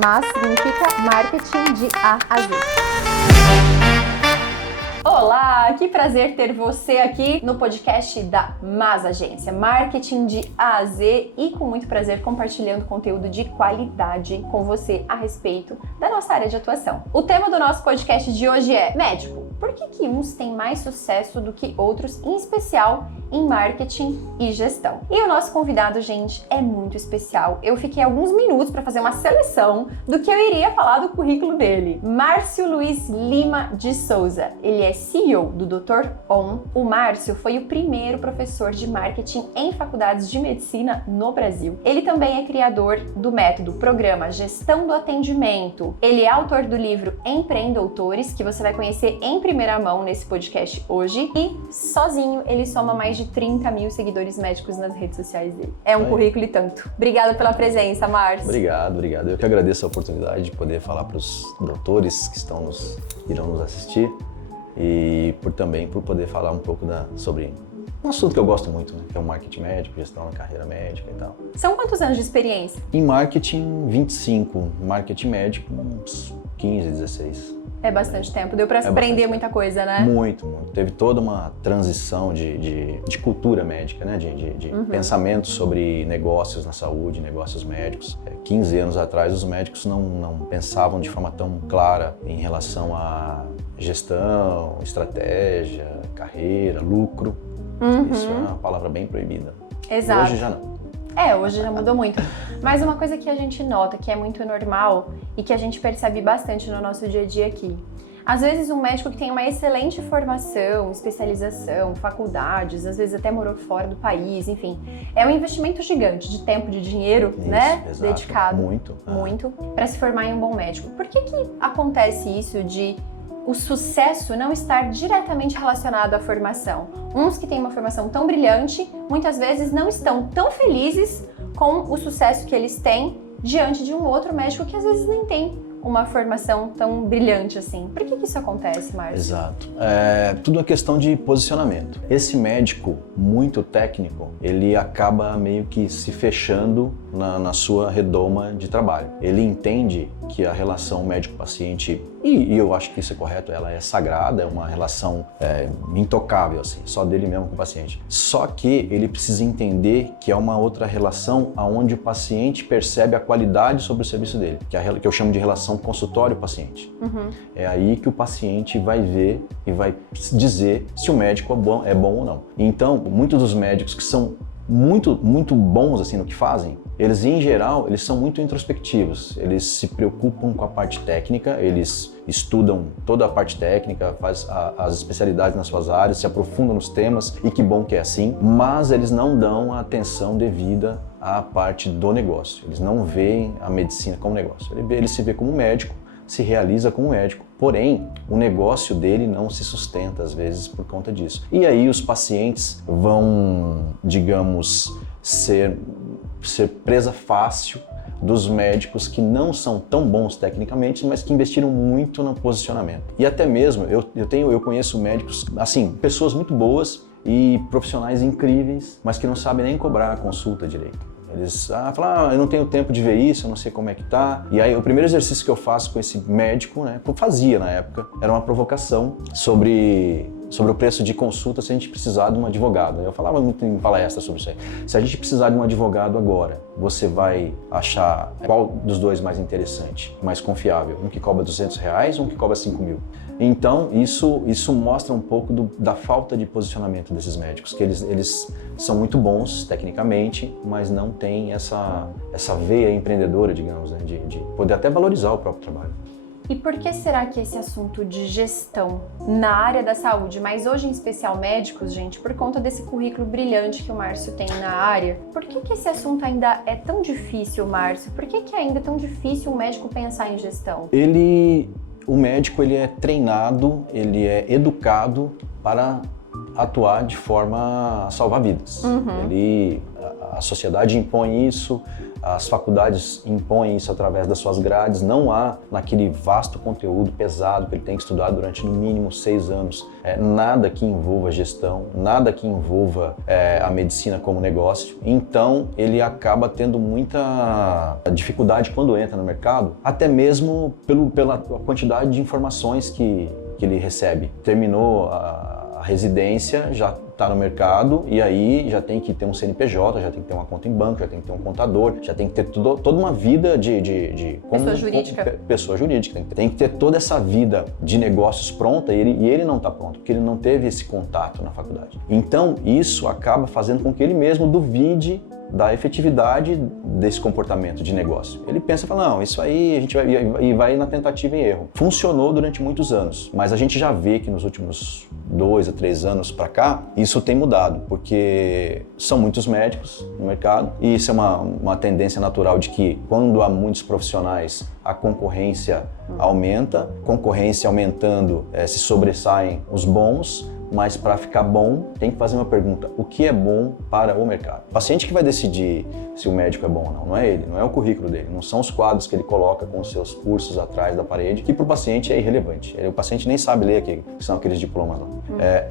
MAS significa marketing de A a Z. Olá, que prazer ter você aqui no podcast da MAS Agência, marketing de A a Z, e com muito prazer compartilhando conteúdo de qualidade com você a respeito da nossa área de atuação. O tema do nosso podcast de hoje é médico. Por que uns têm mais sucesso do que outros, em especial em marketing e gestão? E o nosso convidado, gente, é muito especial. Eu fiquei alguns minutos para fazer uma seleção do que eu iria falar do currículo dele. Márcio Luiz Lima de Souza. Ele é CEO do Dr. On. O Márcio foi o primeiro professor de marketing em faculdades de medicina no Brasil. Ele também é criador do método Programa Gestão do Atendimento. Ele é autor do livro Empreendoutores, que você vai conhecer em primeira mão nesse podcast hoje, e sozinho ele soma mais de 30 mil seguidores médicos nas redes sociais dele. É um currículo e tanto. Obrigada pela presença, Márcio. Obrigado. Eu que agradeço a oportunidade de poder falar para os doutores que irão nos assistir e por poder falar um pouco sobre um assunto que eu gosto muito, né? Que é o marketing médico, gestão na carreira médica e tal. São quantos anos de experiência? Em marketing, 25. Marketing médico, uns 15, 16. É bastante tempo. Deu para aprender muita coisa, né? Muito. Teve toda uma transição de cultura médica, né? De pensamento sobre negócios na saúde, negócios médicos. 15 anos atrás, os médicos não pensavam de forma tão clara em relação a gestão, estratégia, carreira, lucro. Isso é uma palavra bem proibida. Exato. Hoje já não. Hoje já mudou muito. Mas uma coisa que a gente nota que é muito normal e que a gente percebe bastante no nosso dia a dia aqui. Às vezes um médico que tem uma excelente formação, especialização, faculdades, às vezes até morou fora do país, enfim. É um investimento gigante de tempo, de dinheiro, isso, né? Exato. Dedicado. Muito. Para se formar em um bom médico. Por que acontece isso de o sucesso não estar diretamente relacionado à formação? Uns que têm uma formação tão brilhante, muitas vezes não estão tão felizes com o sucesso que eles têm diante de um outro médico que às vezes nem tem uma formação tão brilhante assim. Por que isso acontece, Márcio? Exato. Tudo uma questão de posicionamento. Esse médico muito técnico, ele acaba meio que se fechando na sua redoma de trabalho. Ele entende que a relação médico-paciente, e eu acho que isso é correto, ela é sagrada, é uma relação intocável, assim, só dele mesmo com o paciente. Só que ele precisa entender que é uma outra relação onde o paciente percebe a qualidade sobre o serviço dele, que eu chamo de relação consultório-paciente. É aí que o paciente vai ver e vai dizer se o médico é bom ou não. Então, muitos dos médicos que são muito bons assim no que fazem, eles em geral, eles são muito introspectivos, eles se preocupam com a parte técnica, eles estudam toda a parte técnica, faz as especialidades nas suas áreas, se aprofundam nos temas, e que bom que é assim, mas eles não dão a atenção devida à parte do negócio, eles não veem a medicina como negócio, ele se vê como médico, se realiza como médico, porém o negócio dele não se sustenta às vezes por conta disso. E aí os pacientes vão, digamos, ser presa fácil dos médicos que não são tão bons tecnicamente, mas que investiram muito no posicionamento. E até mesmo, eu conheço médicos, assim, pessoas muito boas e profissionais incríveis, mas que não sabem nem cobrar a consulta direito. Eles falam, eu não tenho tempo de ver isso, eu não sei como é que tá. E aí o primeiro exercício que eu faço com esse médico, né, que eu fazia na época, era uma provocação sobre o preço de consulta se a gente precisar de um advogado. Eu falava muito em palestra sobre isso aí. Se a gente precisar de um advogado agora, você vai achar qual dos dois mais interessante, mais confiável? Um que cobra R$200 ou um que cobra 5 mil? Então, isso mostra um pouco da falta de posicionamento desses médicos, que eles são muito bons tecnicamente, mas não têm essa veia empreendedora, digamos, né, de poder até valorizar o próprio trabalho. E por que será que esse assunto de gestão na área da saúde, mas hoje em especial médicos, gente, por conta desse currículo brilhante que o Márcio tem na área, por que esse assunto ainda é tão difícil, Márcio? Por que ainda é tão difícil um médico pensar em gestão? O médico ele é treinado, ele é educado para atuar de forma a salvar vidas. A sociedade impõe isso, as faculdades impõem isso através das suas grades, não há naquele vasto conteúdo pesado que ele tem que estudar durante no mínimo 6 anos, nada que envolva gestão, nada que envolva a medicina como negócio. Então ele acaba tendo muita dificuldade quando entra no mercado, até mesmo pela quantidade de informações que ele recebe. Terminou a residência, já está no mercado e aí já tem que ter um CNPJ, já tem que ter uma conta em banco, já tem que ter um contador, já tem que ter toda uma vida de pessoa jurídica. Tem que ter toda essa vida de negócios pronta e ele não está pronto, porque ele não teve esse contato na faculdade. Então isso acaba fazendo com que ele mesmo duvide da efetividade desse comportamento de negócio. Ele pensa e fala, não, isso aí a gente vai na tentativa e erro. Funcionou durante muitos anos, mas a gente já vê que nos últimos 2 a 3 anos para cá, isso tem mudado, porque são muitos médicos no mercado e isso é uma tendência natural de que quando há muitos profissionais, a concorrência aumenta, concorrência aumentando, se sobressaem os bons, mas para ficar bom, tem que fazer uma pergunta: o que é bom para o mercado? O paciente que vai decidir se o médico é bom ou não é ele, não é o currículo dele, não são os quadros que ele coloca com os seus cursos atrás da parede, que para o paciente é irrelevante. O paciente nem sabe ler que são aqueles diplomas lá.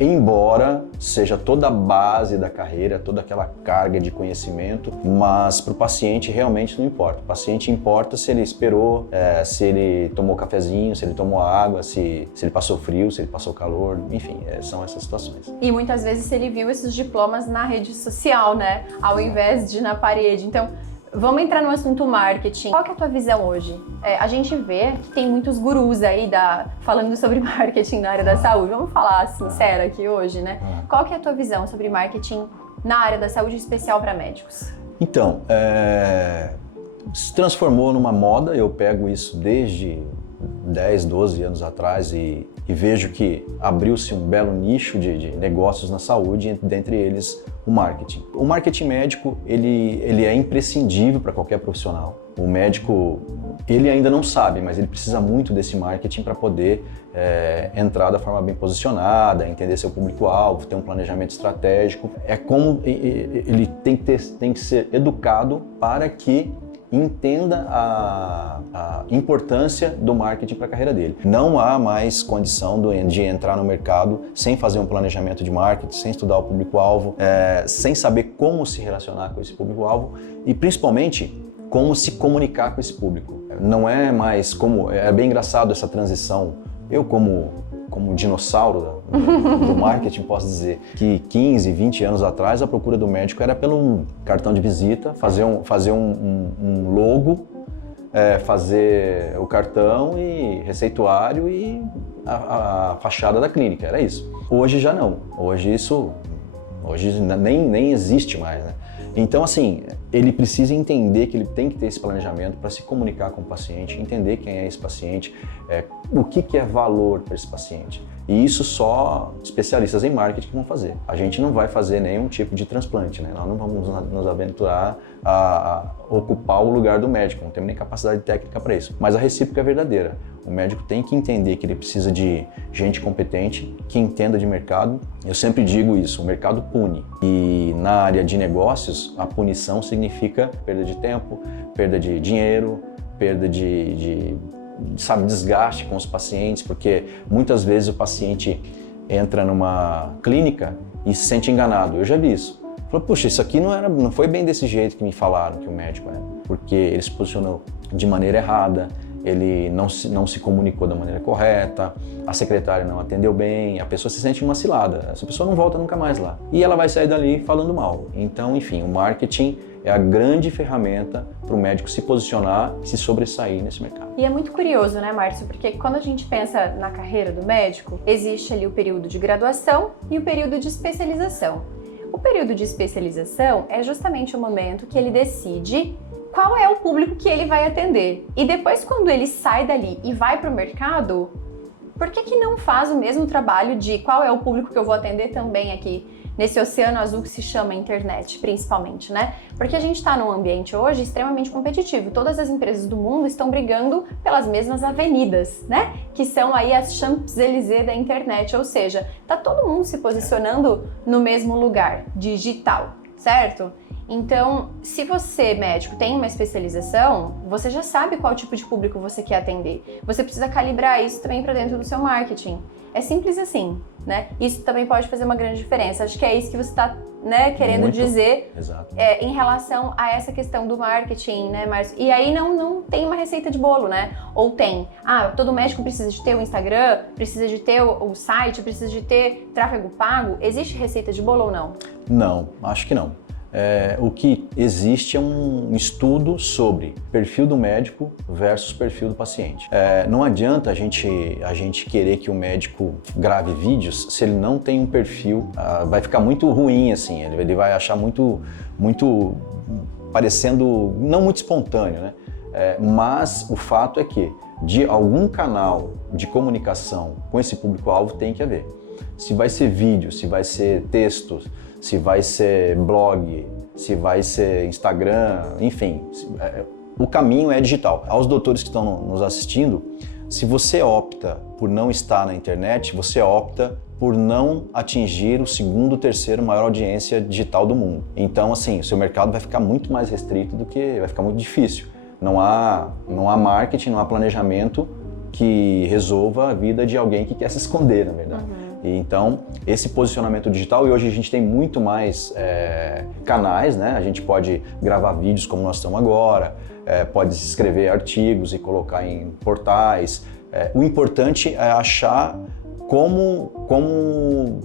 Embora seja toda a base da carreira, toda aquela carga de conhecimento, mas para o paciente realmente não importa. O paciente importa se ele esperou, se ele tomou cafezinho, se ele tomou água, se ele passou frio, se ele passou calor, enfim, são essas situações. E muitas vezes ele viu esses diplomas na rede social, né? Ao invés de na parede. Então, vamos entrar no assunto marketing. Qual que é a tua visão hoje? A gente vê que tem muitos gurus aí falando sobre marketing na área da saúde. Vamos falar sincero aqui hoje, né? Qual que é a tua visão sobre marketing na área da saúde, especial para médicos? Então, se transformou numa moda. Eu pego isso desde 10, 12 anos atrás e vejo que abriu-se um belo nicho de negócios na saúde, dentre eles o marketing. O marketing médico, ele é imprescindível para qualquer profissional. O médico, ele ainda não sabe, mas ele precisa muito desse marketing para poder entrar da forma bem posicionada, entender seu público-alvo, ter um planejamento estratégico. É como ele tem que ser educado para que entenda a importância do marketing para a carreira dele. Não há mais condição de entrar no mercado sem fazer um planejamento de marketing, sem estudar o público-alvo, sem saber como se relacionar com esse público-alvo e principalmente como se comunicar com esse público. Não é mais como... É bem engraçado essa transição. Eu como dinossauro do marketing, posso dizer que 15, 20 anos atrás a procura do médico era pelo cartão de visita, fazer um logo, fazer o cartão e receituário e a fachada da clínica, era isso. Hoje já não, hoje nem existe mais, né? Então, assim, ele precisa entender que ele tem que ter esse planejamento para se comunicar com o paciente, entender quem é esse paciente, o que é valor para esse paciente. E isso só especialistas em marketing vão fazer. A gente não vai fazer nenhum tipo de transplante, né? Nós não vamos nos aventurar a ocupar o lugar do médico, não temos nem capacidade técnica para isso. Mas a recíproca é verdadeira. O médico tem que entender que ele precisa de gente competente, que entenda de mercado. Eu sempre digo isso, o mercado pune. E na área de negócios, a punição significa perda de tempo, perda de dinheiro, perda de desgaste com os pacientes, porque muitas vezes o paciente entra numa clínica e se sente enganado. Eu já vi isso. Falou, puxa, isso aqui não foi bem desse jeito que me falaram que o médico era, porque ele se posicionou de maneira errada, ele não se comunicou da maneira correta, a secretária não atendeu bem, a pessoa se sente uma cilada, essa pessoa não volta nunca mais lá. E ela vai sair dali falando mal. Então, enfim, o marketing é a grande ferramenta para o médico se posicionar e se sobressair nesse mercado. E é muito curioso, né, Márcio? Porque quando a gente pensa na carreira do médico, existe ali o período de graduação e o período de especialização. O período de especialização é justamente o momento que ele decide qual é o público que ele vai atender. E depois, quando ele sai dali e vai para o mercado, por que não faz o mesmo trabalho de qual é o público que eu vou atender também aqui nesse oceano azul que se chama internet, principalmente, né? Porque a gente está num ambiente hoje extremamente competitivo. Todas as empresas do mundo estão brigando pelas mesmas avenidas, né? Que são aí as Champs-Élysées da internet, ou seja, tá todo mundo se posicionando no mesmo lugar, digital, certo? Então, se você, médico, tem uma especialização, você já sabe qual tipo de público você quer atender. Você precisa calibrar isso também para dentro do seu marketing. É simples assim, né? Isso também pode fazer uma grande diferença. Acho que é isso que você está, né, querendo Muito. dizer Exato. em relação a essa questão do marketing, né, Márcio? E aí não tem uma receita de bolo, né? Ou tem, todo médico precisa de ter o Instagram, precisa de ter o site, precisa de ter tráfego pago. Existe receita de bolo ou não? Não, acho que não. O que existe é um estudo sobre perfil do médico versus perfil do paciente. Não adianta a gente querer que o médico grave vídeos se ele não tem um perfil, vai ficar muito ruim assim, ele vai achar muito parecendo não muito espontâneo, né? Mas o fato é que de algum canal de comunicação com esse público-alvo tem que haver. Se vai ser vídeo, se vai ser texto, se vai ser blog, se vai ser Instagram, enfim, o caminho é digital. Aos doutores que estão nos assistindo, se você opta por não estar na internet, você opta por não atingir o segundo, terceiro maior audiência digital do mundo. Então, assim, o seu mercado vai ficar muito mais restrito vai ficar muito difícil. Não há marketing, não há planejamento que resolva a vida de alguém que quer se esconder, na verdade. Então, esse posicionamento digital, e hoje a gente tem muito mais canais, né? A gente pode gravar vídeos como nós estamos agora, pode escrever artigos e colocar em portais. O importante é achar como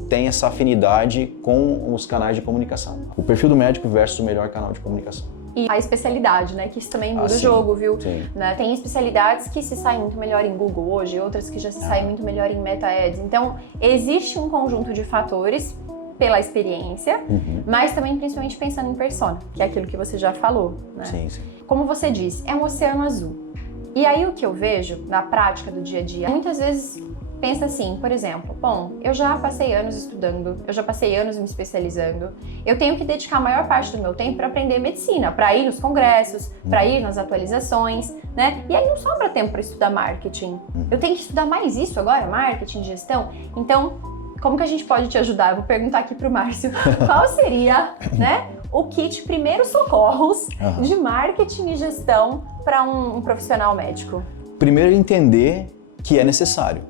tem essa afinidade com os canais de comunicação. O perfil do médico versus o melhor canal de comunicação. E a especialidade, né? Que isso também muda o jogo, viu? Sim. Né? Tem especialidades que se saem muito melhor em Google hoje, outras que já se saem muito melhor em Meta Ads. Então, existe um conjunto de fatores pela experiência, mas também principalmente pensando em persona, que é aquilo que você já falou, né? Sim. Como você disse, é um oceano azul. E aí o que eu vejo na prática do dia a dia, muitas vezes pensa assim, por exemplo, bom, eu já passei anos estudando, eu já passei anos me especializando, eu tenho que dedicar a maior parte do meu tempo para aprender medicina, para ir nos congressos, para ir nas atualizações, né? E aí não sobra tempo para estudar marketing. Eu tenho que estudar mais isso agora, marketing, gestão. Então, como que a gente pode te ajudar? Eu vou perguntar aqui pro Márcio, qual seria, né, o kit primeiros socorros de marketing e gestão para um profissional médico? Primeiro, entender que é necessário.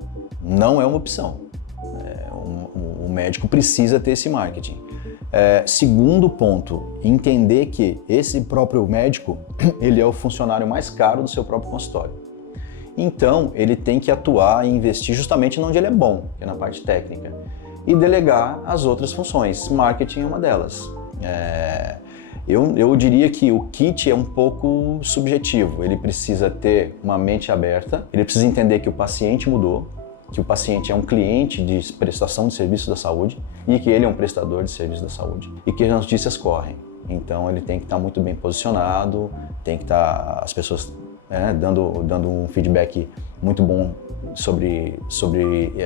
Não é uma opção. O médico precisa ter esse marketing. Segundo ponto, entender que esse próprio médico, ele é o funcionário mais caro do seu próprio consultório. Então, ele tem que atuar e investir justamente onde ele é bom, que é na parte técnica, e delegar as outras funções. Marketing é uma delas. Eu diria que o kit é um pouco subjetivo. Ele precisa ter uma mente aberta, ele precisa entender que o paciente mudou, que o paciente é um cliente de prestação de serviço da saúde e que ele é um prestador de serviço da saúde e que as notícias correm. Então ele tem que estar muito bem posicionado, tem que estar as pessoas dando um feedback muito bom sobre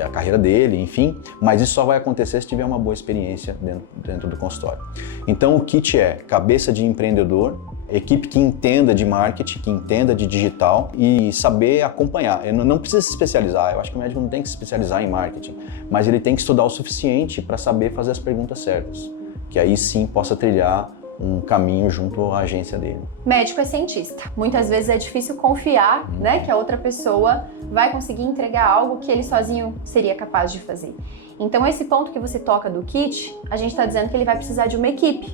a carreira dele, enfim, mas isso só vai acontecer se tiver uma boa experiência dentro do consultório. Então o kit é cabeça de empreendedor, equipe que entenda de marketing, que entenda de digital e saber acompanhar. Ele não precisa se especializar, eu acho que o médico não tem que se especializar em marketing, mas ele tem que estudar o suficiente para saber fazer as perguntas certas, que aí sim possa trilhar um caminho junto à agência dele. Médico é cientista. Muitas vezes é difícil confiar, né, que a outra pessoa vai conseguir entregar algo que ele sozinho seria capaz de fazer. Então esse ponto que você toca do kit, a gente está dizendo que ele vai precisar de uma equipe.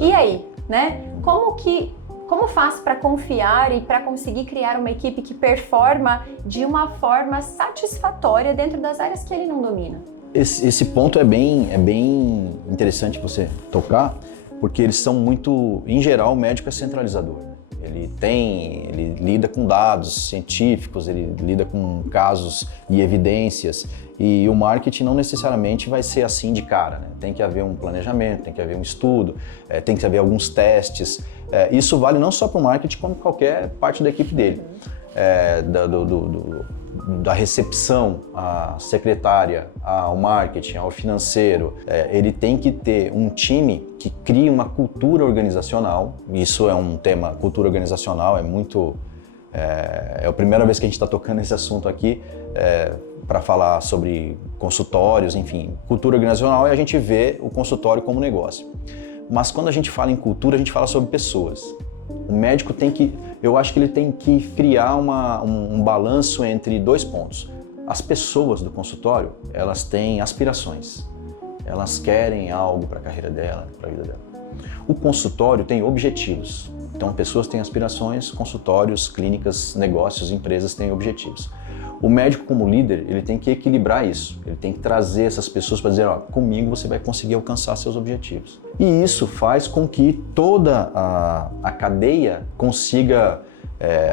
E aí, né? Como faz para confiar e para conseguir criar uma equipe que performa de uma forma satisfatória dentro das áreas que ele não domina? Esse ponto é bem interessante você tocar, porque eles são muito, em geral, o médico é centralizador. Ele lida com dados científicos, ele lida com casos e evidências, e o marketing não necessariamente vai ser assim de cara, né? Tem que haver um planejamento, tem que haver um estudo, tem que haver alguns testes. Isso vale não só para o marketing, como qualquer parte da equipe dele. Da recepção, à secretária, ao marketing, ao financeiro, ele tem que ter um time que crie uma cultura organizacional. Isso é um tema, cultura organizacional é a primeira vez que a gente está tocando esse assunto aqui para falar sobre consultórios, enfim, cultura organizacional, e a gente vê o consultório como negócio. Mas quando a gente fala em cultura, a gente fala sobre pessoas. O médico eu acho que ele tem que criar um balanço entre 2 pontos. As pessoas do consultório, elas têm aspirações. Elas querem algo para a carreira dela, para a vida dela. O consultório tem objetivos. Então, pessoas têm aspirações, consultórios, clínicas, negócios, empresas têm objetivos. O médico, como líder, ele tem que equilibrar isso. Ele tem que trazer essas pessoas para dizer, comigo você vai conseguir alcançar seus objetivos. E isso faz com que toda a cadeia consiga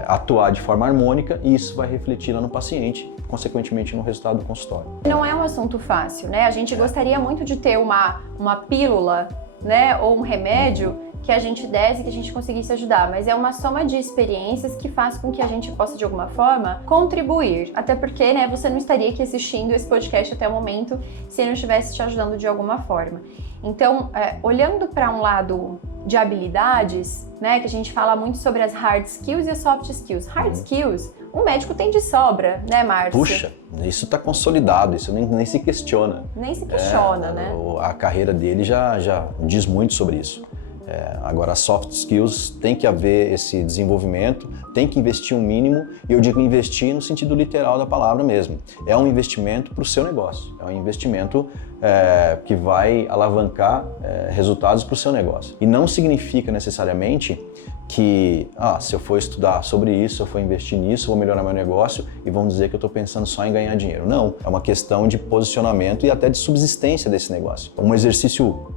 atuar de forma harmônica e isso vai refletir lá no paciente, consequentemente no resultado do consultório. Não é um assunto fácil, né? A gente gostaria muito de ter uma pílula, né, ou um remédio que a gente desse e que a gente conseguisse ajudar, mas é uma soma de experiências que faz com que a gente possa, de alguma forma, contribuir. Até porque, né, você não estaria aqui assistindo esse podcast até o momento se não estivesse te ajudando de alguma forma. Então, olhando para um lado de habilidades, né, que a gente fala muito sobre as hard skills e as soft skills. Hard skills, um médico tem de sobra, né, Márcio? Puxa, isso está consolidado, isso nem se questiona. Nem se questiona, né? A carreira dele já diz muito sobre isso. Agora, as soft skills, tem que haver esse desenvolvimento, tem que investir um mínimo, e eu digo investir no sentido literal da palavra mesmo. É um investimento para o seu negócio, é um investimento que vai alavancar resultados para o seu negócio. E não significa necessariamente que, se eu for estudar sobre isso, se eu for investir nisso, eu vou melhorar meu negócio e vão dizer que eu estou pensando só em ganhar dinheiro. Não, é uma questão de posicionamento e até de subsistência desse negócio. Um exercício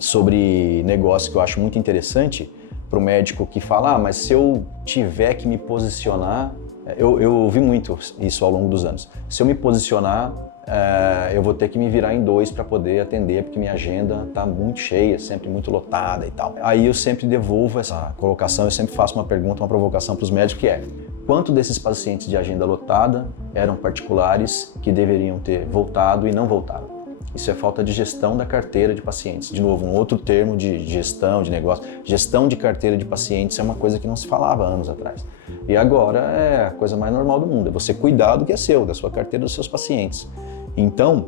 sobre negócio que eu acho muito interessante para o médico que fala, mas se eu tiver que me posicionar, eu ouvi muito isso ao longo dos anos, se eu me posicionar, eu vou ter que me virar em 2 para poder atender, porque minha agenda está muito cheia, sempre muito lotada e tal. Aí eu sempre devolvo essa colocação, eu sempre faço uma pergunta, uma provocação para os médicos, que é: quanto desses pacientes de agenda lotada eram particulares que deveriam ter voltado e não voltaram? Isso é falta de gestão da carteira de pacientes. De novo, um outro termo de gestão de negócio. Gestão de carteira de pacientes é uma coisa que não se falava anos atrás. E agora é a coisa mais normal do mundo. É você cuidar do que é seu, da sua carteira, dos seus pacientes. Então,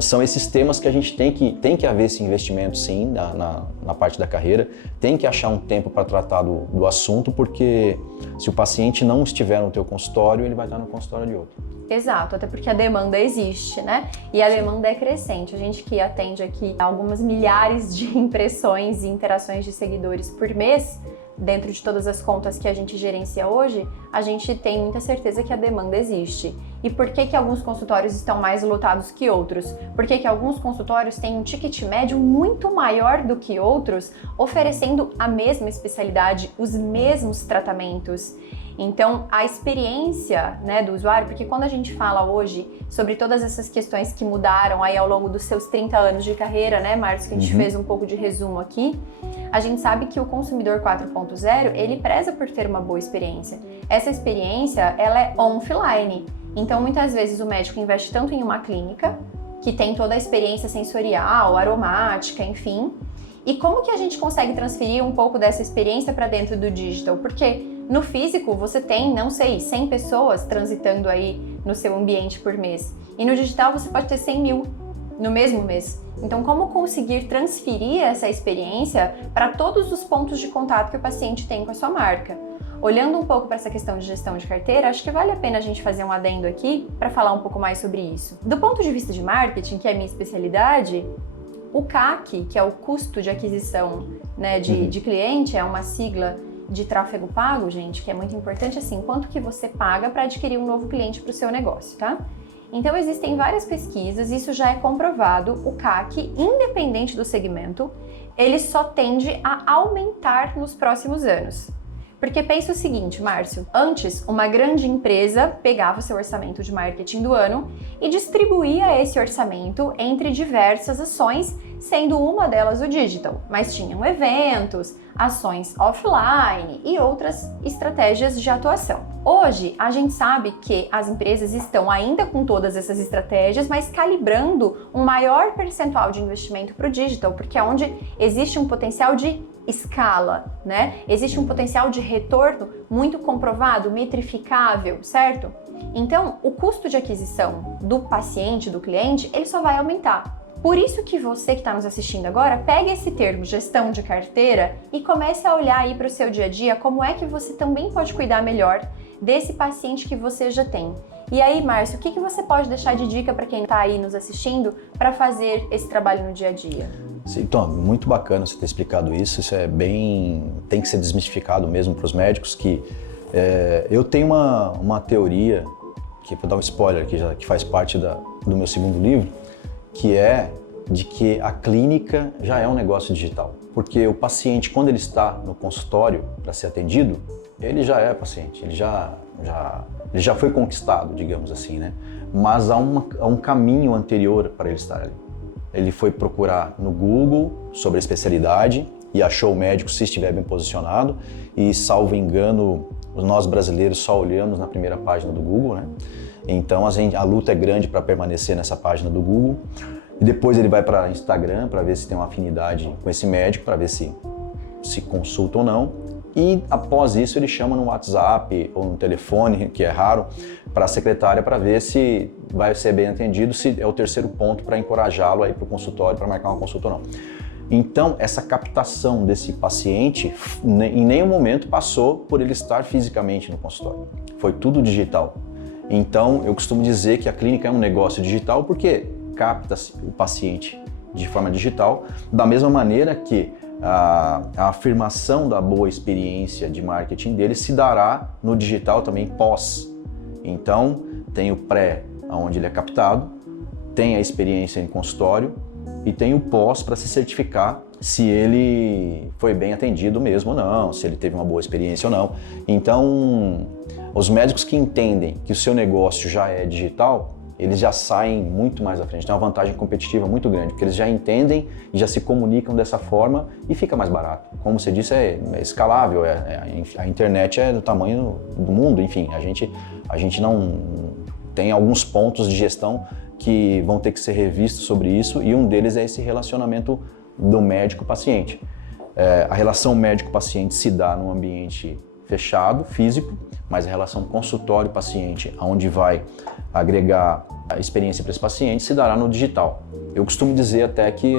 são esses temas que a gente tem que haver esse investimento, sim, na parte da carreira. Tem que achar um tempo para tratar do assunto, porque se o paciente não estiver no teu consultório, ele vai estar no consultório de outro. Exato, até porque a demanda existe, né? E a demanda é crescente. A gente que atende aqui algumas milhares de impressões e interações de seguidores por mês, dentro de todas as contas que a gente gerencia hoje, a gente tem muita certeza que a demanda existe. E por que alguns consultórios estão mais lotados que outros? Por que alguns consultórios têm um ticket médio muito maior do que outros, oferecendo a mesma especialidade, os mesmos tratamentos? Então, a experiência, né, do usuário, porque quando a gente fala hoje sobre todas essas questões que mudaram aí ao longo dos seus 30 anos de carreira, né, Márcio, que a gente fez um pouco de resumo aqui, a gente sabe que o consumidor 4.0, ele preza por ter uma boa experiência. Essa experiência, ela é offline. Então, muitas vezes o médico investe tanto em uma clínica, que tem toda a experiência sensorial, aromática, enfim. E como que a gente consegue transferir um pouco dessa experiência para dentro do digital? Porque no físico você tem, 100 pessoas transitando aí no seu ambiente por mês. E no digital você pode ter 100 mil no mesmo mês. Então, como conseguir transferir essa experiência para todos os pontos de contato que o paciente tem com a sua marca? Olhando um pouco para essa questão de gestão de carteira, acho que vale a pena a gente fazer um adendo aqui para falar um pouco mais sobre isso. Do ponto de vista de marketing, que é a minha especialidade, o CAC, que é o custo de aquisição, né, de cliente, é uma sigla de tráfego pago, gente, que é muito importante, assim, quanto que você paga para adquirir um novo cliente para o seu negócio, tá? Então, existem várias pesquisas, isso já é comprovado, o CAC, independente do segmento, ele só tende a aumentar nos próximos anos. Porque pensa o seguinte, Márcio, antes uma grande empresa pegava o seu orçamento de marketing do ano e distribuía esse orçamento entre diversas ações, sendo uma delas o digital, mas tinham eventos, ações offline e outras estratégias de atuação. Hoje, a gente sabe que as empresas estão ainda com todas essas estratégias, mas calibrando um maior percentual de investimento para o digital, porque é onde existe um potencial de escala, né? Existe um potencial de retorno muito comprovado, metrificável, certo? Então, o custo de aquisição do paciente, do cliente, ele só vai aumentar. Por isso que você que está nos assistindo agora, pega esse termo gestão de carteira e comece a olhar aí para o seu dia a dia como é que você também pode cuidar melhor desse paciente que você já tem. E aí, Márcio, o que você pode deixar de dica para quem está aí nos assistindo para fazer esse trabalho no dia a dia? Sim, então, muito bacana você ter explicado isso. Isso é tem que ser desmistificado mesmo para os médicos, que eu tenho uma teoria, que vou dar um spoiler aqui, que faz parte do meu segundo livro, que é de que a clínica já é um negócio digital. Porque o paciente, quando ele está no consultório para ser atendido, ele já é paciente, ele já foi conquistado, digamos assim, né? Mas há um caminho anterior para ele estar ali. Ele foi procurar no Google sobre a especialidade e achou o médico se estiver bem posicionado e, salvo engano, nós brasileiros só olhamos na primeira página do Google, né? Então a luta é grande para permanecer nessa página do Google. E depois ele vai para Instagram para ver se tem uma afinidade com esse médico, para ver se consulta ou não. E após isso ele chama no WhatsApp ou no telefone, que é raro, para a secretária para ver se vai ser bem atendido, se é o terceiro ponto para encorajá-lo aí para o consultório, para marcar uma consulta ou não. Então, essa captação desse paciente em nenhum momento passou por ele estar fisicamente no consultório. Foi tudo digital. Então, eu costumo dizer que a clínica é um negócio digital porque capta-se o paciente de forma digital, da mesma maneira que a afirmação da boa experiência de marketing dele se dará no digital também pós. Então, tem o pré, onde ele é captado, tem a experiência em consultório e tem o pós para se certificar se ele foi bem atendido mesmo ou não, se ele teve uma boa experiência ou não. Então, os médicos que entendem que o seu negócio já é digital, eles já saem muito mais à frente, tem uma vantagem competitiva muito grande, porque eles já entendem e já se comunicam dessa forma e fica mais barato. Como você disse, é escalável, a internet é do tamanho do mundo, enfim, a gente não tem alguns pontos de gestão que vão ter que ser revistos sobre isso e um deles é esse relacionamento do médico-paciente. A relação médico-paciente se dá num ambiente fechado, físico, mas a relação consultório-paciente, onde vai agregar a experiência para esse paciente, se dará no digital. Eu costumo dizer até que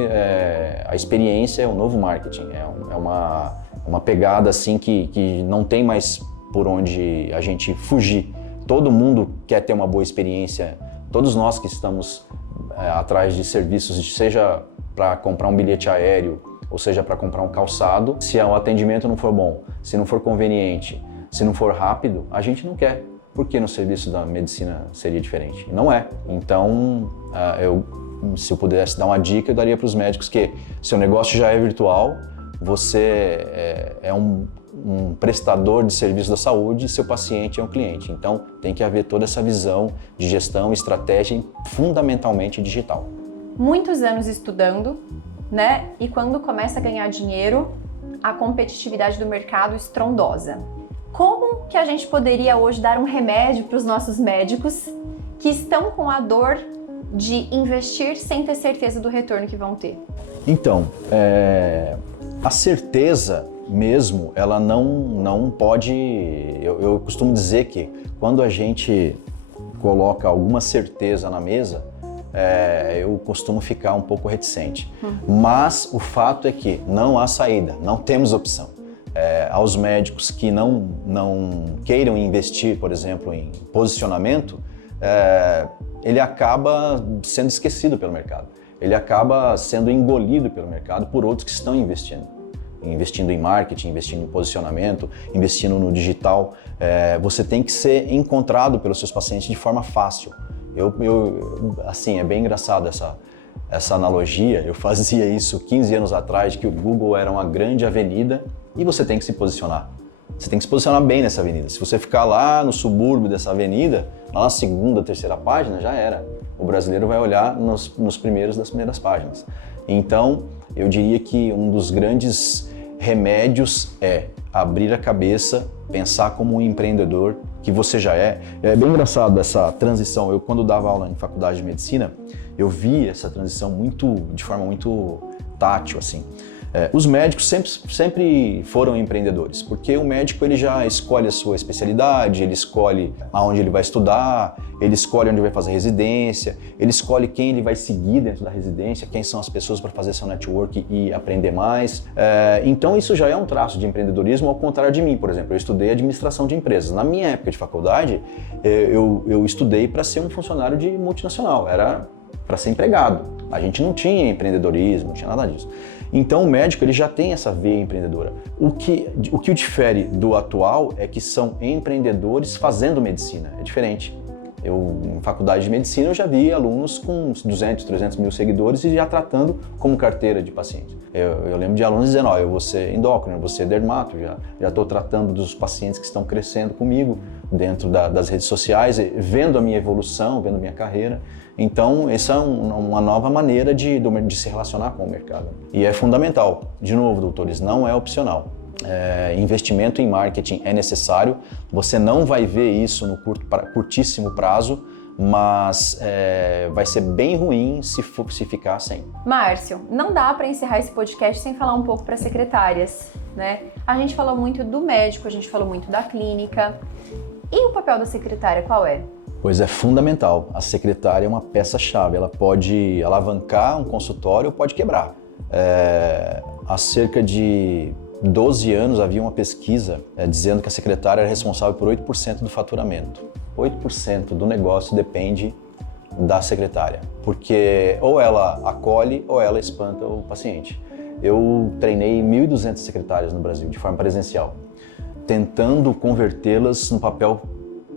a experiência é o novo marketing, é uma pegada assim que não tem mais por onde a gente fugir. Todo mundo quer ter uma boa experiência, todos nós que estamos atrás de serviços, seja para comprar um bilhete aéreo, ou seja para comprar um calçado, se o atendimento não for bom, se não for conveniente, se não for rápido, a gente não quer. Por que no serviço da medicina seria diferente? Não é. Então, se eu pudesse dar uma dica, eu daria para os médicos que seu negócio já é virtual, você é um prestador de serviço da saúde e seu paciente é um cliente. Então, tem que haver toda essa visão de gestão, estratégia, fundamentalmente digital. Muitos anos estudando, né? E quando começa a ganhar dinheiro, a competitividade do mercado estrondosa. Como que a gente poderia hoje dar um remédio para os nossos médicos que estão com a dor de investir sem ter certeza do retorno que vão ter? Então, a certeza mesmo, ela não pode... Eu costumo dizer que quando a gente coloca alguma certeza na mesa, eu costumo ficar um pouco reticente. Mas o fato é que não há saída, não temos opção. Aos médicos que não queiram investir, por exemplo, em posicionamento, ele acaba sendo esquecido pelo mercado. Ele acaba sendo engolido pelo mercado por outros que estão investindo em marketing, investindo em posicionamento, investindo no digital. Você tem que ser encontrado pelos seus pacientes de forma fácil. Assim, é bem engraçado essa analogia. Eu fazia isso 15 anos atrás, que o Google era uma grande avenida e você tem que se posicionar. Você tem que se posicionar bem nessa avenida. Se você ficar lá no subúrbio dessa avenida, lá na segunda, terceira página, já era. O brasileiro vai olhar nos primeiros das primeiras páginas. Então, eu diria que um dos grandes remédios é abrir a cabeça, pensar como um empreendedor que você já é. É bem engraçado essa transição. Eu, quando dava aula em faculdade de medicina, eu vi essa transição de forma muito tátil, assim. Os médicos sempre foram empreendedores, porque o médico ele já escolhe a sua especialidade, ele escolhe aonde ele vai estudar, ele escolhe onde vai fazer residência, ele escolhe quem ele vai seguir dentro da residência, quem são as pessoas para fazer seu network e aprender mais. Então isso já é um traço de empreendedorismo, ao contrário de mim, por exemplo. Eu estudei administração de empresas. Na minha época de faculdade, eu estudei para ser um funcionário de multinacional, era para ser empregado. A gente não tinha empreendedorismo, não tinha nada disso. Então o médico ele já tem essa veia empreendedora. O que o difere do atual é que são empreendedores fazendo medicina, é diferente. Em faculdade de medicina, eu já vi alunos com 200, 300 mil seguidores e já tratando como carteira de pacientes. Eu lembro de alunos dizendo, eu vou ser endócrino, eu vou ser dermato, já estou tratando dos pacientes que estão crescendo comigo dentro das redes sociais, vendo a minha evolução, vendo a minha carreira. Então, essa é uma nova maneira de se relacionar com o mercado. E é fundamental. De novo, doutores, não é opcional. Investimento em marketing é necessário. Você não vai ver isso no curtíssimo prazo, mas vai ser bem ruim se ficar sem. Márcio, não dá para encerrar esse podcast sem falar um pouco para secretárias, né? A gente falou muito do médico, a gente falou muito da clínica. E o papel da secretária qual é? Pois é fundamental. A secretária é uma peça-chave. Ela pode alavancar um consultório ou pode quebrar. Há cerca de 12 anos havia uma pesquisa dizendo que a secretária era responsável por 8% do faturamento. 8% do negócio depende da secretária, porque ou ela acolhe ou ela espanta o paciente. Eu treinei 1.200 secretárias no Brasil de forma presencial, tentando convertê-las no papel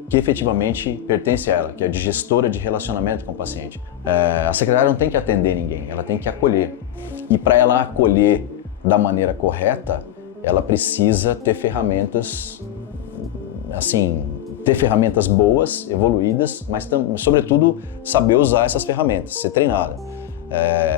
que efetivamente pertence a ela, que é de gestora de relacionamento com o paciente. A secretária não tem que atender ninguém, ela tem que acolher. E para ela acolher da maneira correta, ela precisa ter ferramentas, ter ferramentas boas, evoluídas, mas sobretudo saber usar essas ferramentas, ser treinada.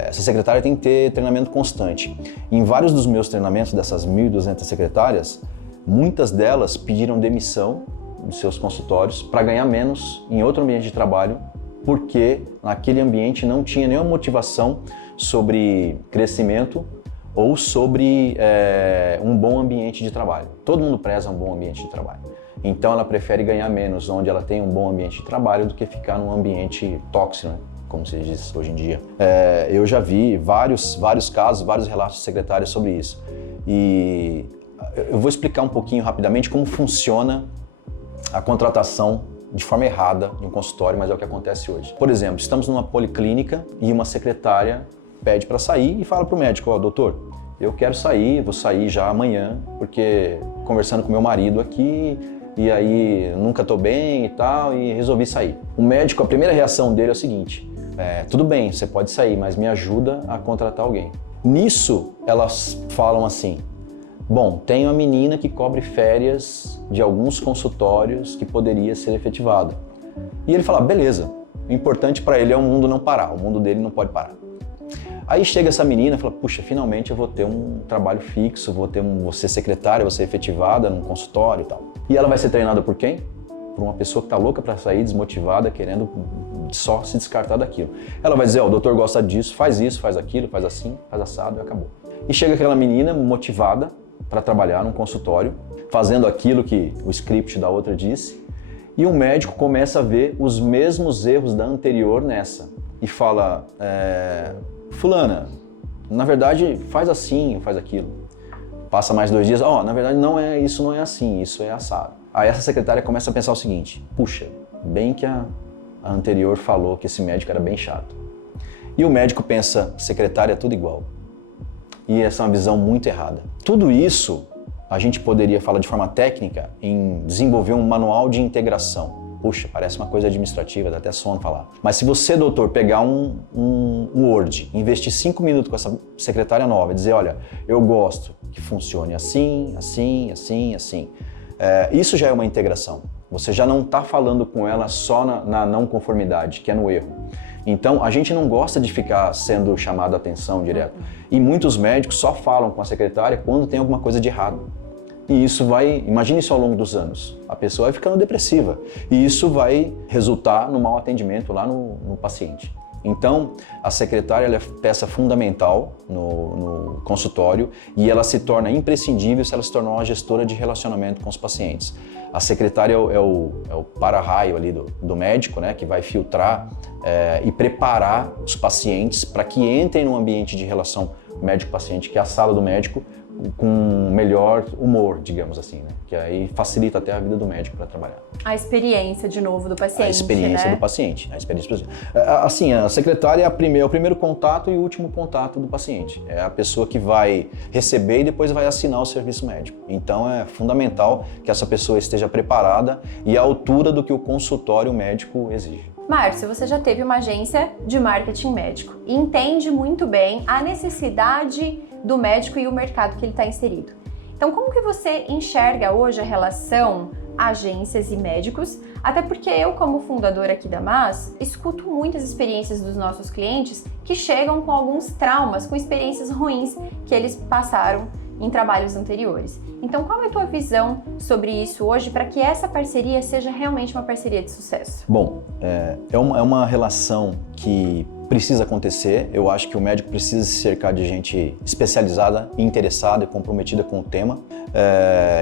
Essa secretária tem que ter treinamento constante. Em vários dos meus treinamentos dessas 1.200 secretárias, muitas delas pediram demissão dos seus consultórios para ganhar menos em outro ambiente de trabalho, porque naquele ambiente não tinha nenhuma motivação sobre crescimento ou sobre um bom ambiente de trabalho. Todo mundo preza um bom ambiente de trabalho. Então ela prefere ganhar menos onde ela tem um bom ambiente de trabalho do que ficar num ambiente tóxico, né? Como se diz hoje em dia. Eu já vi vários casos, vários relatos de secretárias sobre isso. E eu vou explicar um pouquinho rapidamente como funciona a contratação de forma errada de um consultório, mas é o que acontece hoje. Por exemplo, estamos numa policlínica e uma secretária pede para sair e fala para o médico, doutor, eu quero sair, vou sair já amanhã, porque conversando com meu marido aqui, e aí nunca estou bem e tal, e resolvi sair. O médico, a primeira reação dele é o seguinte, tudo bem, você pode sair, mas me ajuda a contratar alguém. Nisso, elas falam assim, bom, tem uma menina que cobre férias de alguns consultórios que poderia ser efetivada. E ele fala, beleza, o importante para ele é o mundo não parar, o mundo dele não pode parar. Aí chega essa menina e fala, puxa, finalmente eu vou ter um trabalho fixo, vou ser secretária, vou ser efetivada num consultório e tal. E ela vai ser treinada por quem? Por uma pessoa que tá louca para sair, desmotivada, querendo só se descartar daquilo. Ela vai dizer, o doutor gosta disso, faz isso, faz aquilo, faz assim, faz assado e acabou. E chega aquela menina motivada para trabalhar num consultório, fazendo aquilo que o script da outra disse, e o médico começa a ver os mesmos erros da anterior nessa e fala, fulana, na verdade faz assim, faz aquilo. Passa mais 2 dias, na verdade isso não é assim, isso é assado. Aí essa secretária começa a pensar o seguinte, puxa, bem que a anterior falou que esse médico era bem chato. E o médico pensa, secretária é tudo igual. E essa é uma visão muito errada. Tudo isso a gente poderia falar de forma técnica em desenvolver um manual de integração. Puxa, parece uma coisa administrativa, dá até sono falar. Mas se você, doutor, pegar um Word, investir 5 minutos com essa secretária nova e dizer, olha, eu gosto que funcione assim, assim, assim, assim. Isso já é uma integração. Você já não está falando com ela só na não conformidade, que é no erro. Então, a gente não gosta de ficar sendo chamado a atenção direto. E muitos médicos só falam com a secretária quando tem alguma coisa de errado. E isso imagine isso ao longo dos anos, a pessoa vai ficando depressiva. E isso vai resultar no mau atendimento lá no paciente. Então, a secretária ela é peça fundamental no consultório e ela se torna imprescindível se ela se tornar uma gestora de relacionamento com os pacientes. A secretária é o para-raio ali do médico, né, que vai filtrar e preparar os pacientes para que entrem num ambiente de relação médico-paciente, que é a sala do médico, com melhor humor, digamos assim, né? Que aí facilita até a vida do médico para trabalhar. A experiência, de novo, do paciente, A experiência né? do paciente. A experiência do paciente. Assim, a secretária é o primeiro contato e o último contato do paciente. É a pessoa que vai receber e depois vai assinar o serviço médico. Então é fundamental que essa pessoa esteja preparada e à altura do que o consultório médico exige. Márcio, você já teve uma agência de marketing médico e entende muito bem a necessidade do médico e o mercado que ele está inserido. Então, como que você enxerga hoje a relação agências e médicos? Até porque eu, como fundadora aqui da MAS, escuto muitas experiências dos nossos clientes que chegam com alguns traumas, com experiências ruins que eles passaram em trabalhos anteriores. Então, qual é a tua visão sobre isso hoje para que essa parceria seja realmente uma parceria de sucesso? Bom, é uma relação que precisa acontecer. Eu acho que o médico precisa se cercar de gente especializada, interessada e comprometida com o tema.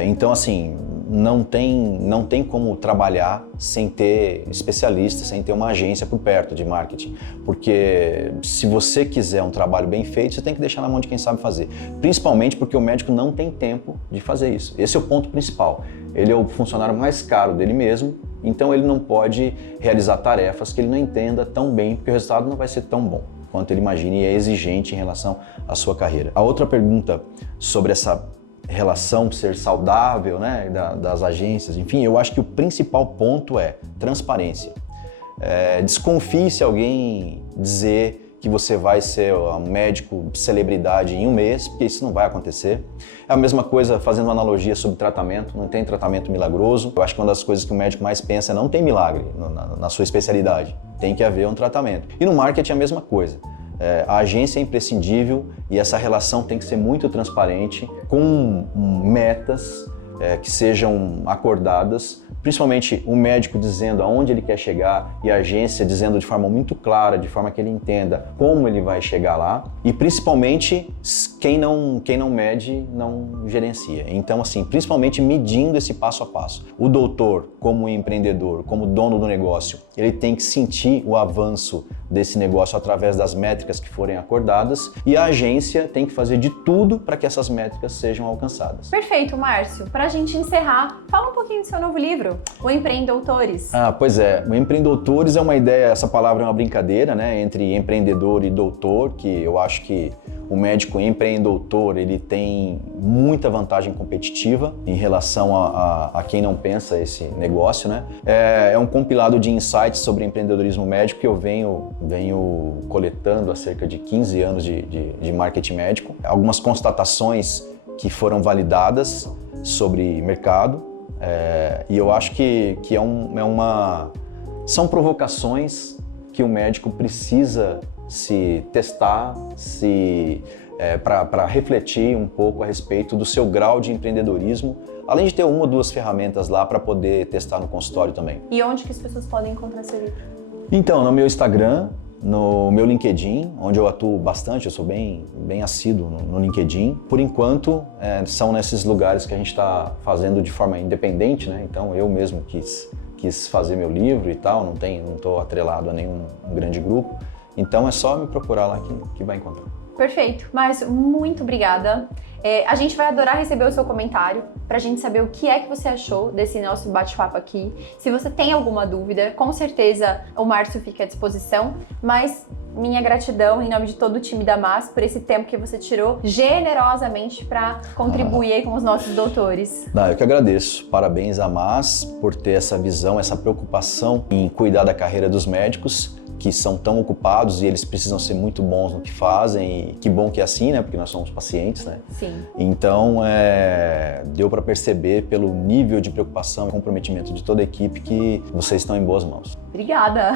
Então, assim, não tem como trabalhar sem ter especialistas, sem ter uma agência por perto de marketing. Porque se você quiser um trabalho bem feito, você tem que deixar na mão de quem sabe fazer. Principalmente porque o médico não tem tempo de fazer isso. Esse é o ponto principal. Ele é o funcionário mais caro dele mesmo, então ele não pode realizar tarefas que ele não entenda tão bem, porque o resultado não vai ser tão bom quanto ele imagina e é exigente em relação à sua carreira. A outra pergunta sobre essa relação ser saudável, né, das agências, enfim, eu acho que o principal ponto é transparência. Desconfie se alguém dizer que você vai ser um médico celebridade em um mês, porque isso não vai acontecer. É a mesma coisa fazendo uma analogia sobre tratamento, não tem tratamento milagroso. Eu acho que uma das coisas que o médico mais pensa é não tem milagre na sua especialidade, tem que haver um tratamento. E no marketing é a mesma coisa. A agência é imprescindível e essa relação tem que ser muito transparente, com metas que sejam acordadas, principalmente o médico dizendo aonde ele quer chegar e a agência dizendo de forma muito clara, de forma que ele entenda como ele vai chegar lá, e principalmente quem não mede não gerencia. Então, assim, principalmente medindo esse passo a passo. O doutor, como empreendedor, como dono do negócio, ele tem que sentir o avanço desse negócio através das métricas que forem acordadas, e a agência tem que fazer de tudo para que essas métricas sejam alcançadas. Perfeito, Márcio. Para a gente encerrar, fala um pouquinho do seu novo livro, O Empreendoutores. Pois é. O Empreendoutores é uma ideia, essa palavra é uma brincadeira, né, entre empreendedor e doutor, que eu acho que o médico empreendedor, ele tem muita vantagem competitiva em relação a quem não pensa esse negócio, né? É um compilado de insights sobre empreendedorismo médico que eu venho coletando há cerca de 15 anos de marketing médico. Algumas constatações que foram validadas sobre mercado, e eu acho que são provocações que o médico precisa se testar, para refletir um pouco a respeito do seu grau de empreendedorismo, além de ter uma ou duas ferramentas lá para poder testar no consultório também. E onde que as pessoas podem encontrar seu livro? Então, no meu Instagram, no meu LinkedIn, onde eu atuo bastante, eu sou bem assíduo no LinkedIn. Por enquanto, são nesses lugares que a gente está fazendo de forma independente, né? Então, eu mesmo quis fazer meu livro e tal, não estou atrelado a nenhum grande grupo. Então é só me procurar lá que vai encontrar. Perfeito. Márcio, muito obrigada. A gente vai adorar receber o seu comentário pra gente saber o que é que você achou desse nosso bate-papo aqui. Se você tem alguma dúvida, com certeza o Márcio fica à disposição, mas minha gratidão em nome de todo o time da MAS por esse tempo que você tirou generosamente para contribuir aí com os nossos doutores. Eu que agradeço. Parabéns à MAS por ter essa visão, essa preocupação em cuidar da carreira dos médicos, que são tão ocupados e eles precisam ser muito bons no que fazem, e que bom que é assim, né? Porque nós somos pacientes, né? Sim. Então, deu para perceber pelo nível de preocupação e comprometimento de toda a equipe que vocês estão em boas mãos. Obrigada!